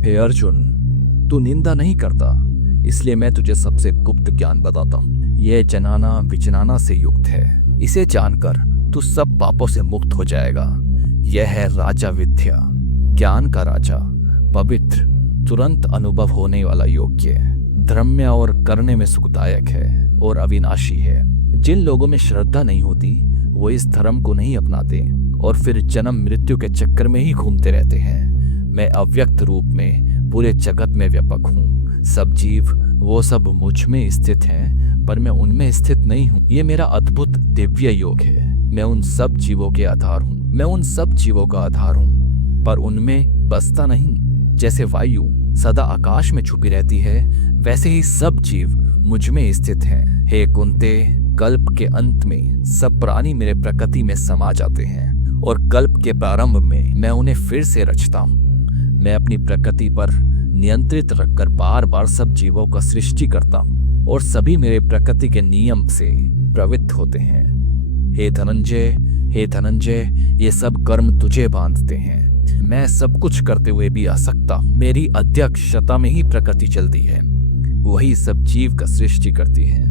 हे अर्जुन, तू निंदा नहीं करता, इसलिए मैं तुझे सबसे गुप्त ज्ञान बताता हूँ। यह जनाना विजनाना से युक्त है। इसे जानकर तू सब पापों से मुक्त हो जाएगा। यह है राजा विद्या, ज्ञान का राजा, पवित्र, तुरंत अनुभव होने वाला, योग्य, धर्म्य और करने में सुखदायक है और अविनाशी है। जिन लोगों में श्रद्धा नहीं होती वो इस धर्म को नहीं अपनाते और फिर जन्म मृत्यु के चक्कर में ही घूमते रहते हैं। मैं अव्यक्त रूप में पूरे जगत में व्यापक हूँ। सब जीव वो सब मुझ में स्थित हैं, पर मैं उनमें स्थित नहीं हूँ। ये मेरा अद्भुत दिव्य योग है। मैं उन सब जीवों के आधार हूँ। मैं उन सब जीवों का आधार हूँ, पर उनमें बसता नहीं। जैसे वायु सदा आकाश में छुपी रहती है, वैसे ही सब जीव मुझ में स्थित हैं। हे कुंते, कल्प के अंत में सब प्राणी मेरे प्रकृति में समा जाते हैं और कल्प के प्रारंभ में मैं उन्हें फिर से रचता हूँ। मैं अपनी प्रकृति पर नियंत्रित रखकर बार बार सब जीवों का सृष्टि करता हूँ और सभी मेरे प्रकृति के नियम से प्रवृत्त होते हैं। हे धनंजय, ये सब कर्म तुझे बांधते हैं। मैं सब कुछ करते हुए भी असक्ता हूँ। मेरी अध्यक्षता में ही प्रकृति चलती है, वही सब जीव का सृष्टि करती है।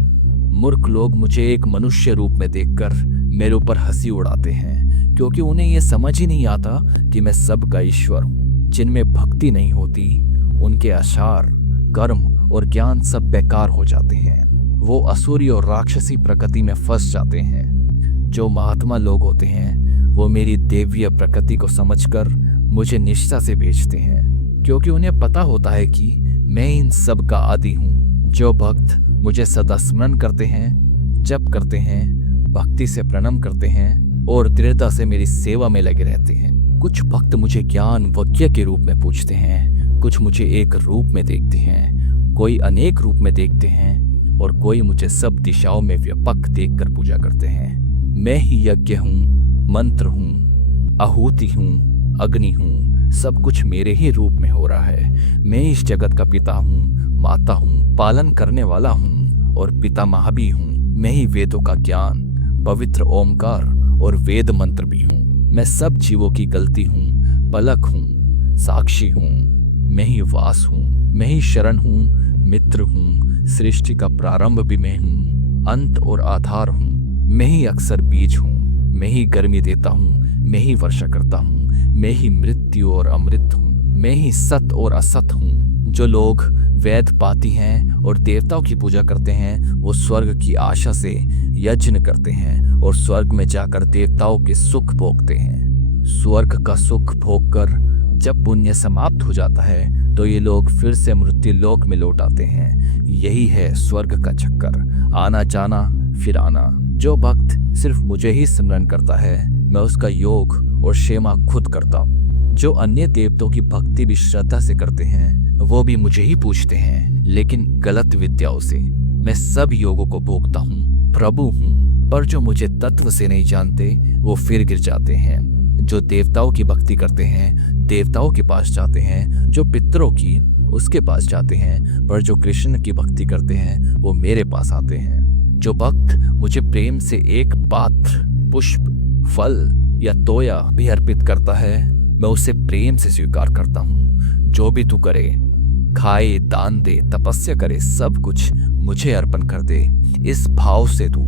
मूर्ख लोग मुझे एक मनुष्य रूप में देखकर मेरे ऊपर हंसी उड़ाते हैं, क्योंकि उन्हें यह समझ ही नहीं आता कि मैं सबका ईश्वर हूँ। जिनमें भक्ति नहीं होती उनके आचार, कर्म और ज्ञान सब बेकार हो जाते हैं। वो असुरी और राक्षसी प्रकृति में फंस जाते हैं। जो महात्मा लोग होते हैं वो मेरी देवीय प्रकृति को समझकर मुझे निष्ठा से भेजते हैं, क्योंकि उन्हें पता होता है कि मैं इन सब का आदि हूँ। जो भक्त मुझे सदा स्मरण करते हैं, जप करते हैं, भक्ति से प्रणाम करते हैं और दृढ़ता से मेरी सेवा में लगे रहते हैं। कुछ भक्त मुझे ज्ञान वज्ञ के रूप में पूछते हैं, कुछ मुझे एक रूप में देखते हैं, कोई अनेक रूप में देखते हैं और कोई मुझे सब दिशाओं में व्यापक देखकर पूजा करते हैं। मैं ही यज्ञ हूँ, मंत्र हूँ, आहुति हूँ, अग्नि हूँ, सब कुछ मेरे ही रूप में हो रहा है। मैं इस जगत का पिता हूँ, माता हूँ, पालन करने वाला हूँ और पितामह भी हूँ। मैं ही वेदों का ज्ञान, पवित्र ओमकार और वेद मंत्र भी हूँ। मैं सब जीवों की गलती हूँ, पलक हूँ, साक्षी हूँ। मैं ही वास हूँ, मैं ही शरण हूँ, मित्र हूँ, सृष्टि का प्रारंभ भी मैं हूँ, अंत और आधार हूँ। मैं ही अक्सर बीज हूँ, मैं ही गर्मी देता हूँ, मैं ही वर्षा करता हूँ, मैं ही मृत्यु और अमृत हूँ। मैं ही सत और असत हूँ। जो लोग वेद पाती हैं और देवताओं की पूजा करते हैं वो स्वर्ग की आशा से यज्ञ करते हैं और स्वर्ग में जाकर देवताओं के सुख भोगते हैं। स्वर्ग का सुख भोगकर जब पुण्य समाप्त हो जाता है तो ये लोग फिर से मृत्यु लोक में लौट आते हैं। यही है स्वर्ग का चक्कर, आना जाना फिर आना। जो भक्त सिर्फ मुझे ही स्मरण करता है, मैं उसका योग और क्षेमा खुद करता हूँ। जो अन्य देवताओं की भक्ति भी श्रद्धा से करते हैं वो भी मुझे ही पूछते हैं, लेकिन गलत विद्याओं से। मैं सब योगों को भोगता हूँ, प्रभु हूँ, पर जो मुझे तत्व से नहीं जानते वो फिर गिर जाते हैं। जो देवताओं की भक्ति करते हैं देवताओं के पास जाते हैं, जो पितरों की उसके पास जाते हैं, पर जो कृष्ण की भक्ति करते हैं वो मेरे पास आते हैं। जो भक्त मुझे प्रेम से एक पात्र, पुष्प, फल या तोया भी अर्पित करता है मैं उसे प्रेम से स्वीकार करता हूँ। जो भी तू करे, खाए, दान दे, तपस्या करे, सब कुछ मुझे अर्पण कर दे। इस भाव से तू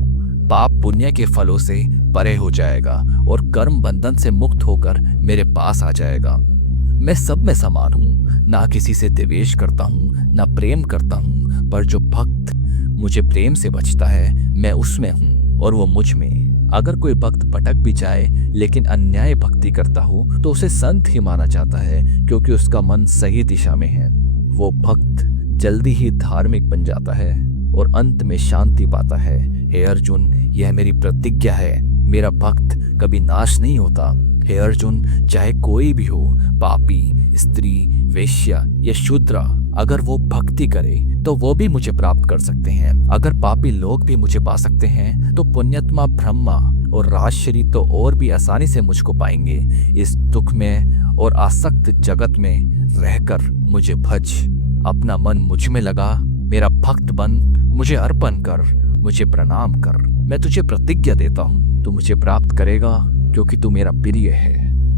पाप पुण्य के फलों से परे हो जाएगा और कर्म बंधन से मुक्त होकर मेरे पास आ जाएगा। मैं सब में समान हूँ, ना किसी से द्वेष करता हूँ, ना प्रेम करता हूँ, पर जो भक्त मुझे प्रेम से बचता है मैं उसमें हूँ और वो मुझ में। अगर कोई भक्त भटक भी जाए लेकिन अन्याय भक्ति करता हो तो उसे संत ही माना जाता है, क्योंकि उसका मन सही दिशा में है। वो भक्त जल्दी ही धार्मिक बन जाता है और अंत में शांति पाता है। हे अर्जुन, यह मेरी प्रतिज्ञा है, मेरा भक्त कभी नाश नहीं होता। हे अर्जुन, चाहे कोई भी हो, पापी, स्त्री, वेश्या या शूद्रा, अगर वो भक्ति करे तो वो भी मुझे प्राप्त कर सकते हैं। अगर पापी लोग भी मुझे पा सकते हैं तो पुण्यात्मा ब्रह्मा और राजश्री तो और भी आसानी से मुझको पाएंगे। इस दुख में और आसक्त जगत में रहकर मुझे भज। अपना मन मुझ में लगा, मेरा भक्त बन, मुझे अर्पण कर, मुझे प्रणाम कर। मैं तुझे प्रतिज्ञा देता हूँ, तू मुझे प्राप्त करेगा क्योंकि तू मेरा प्रिय है।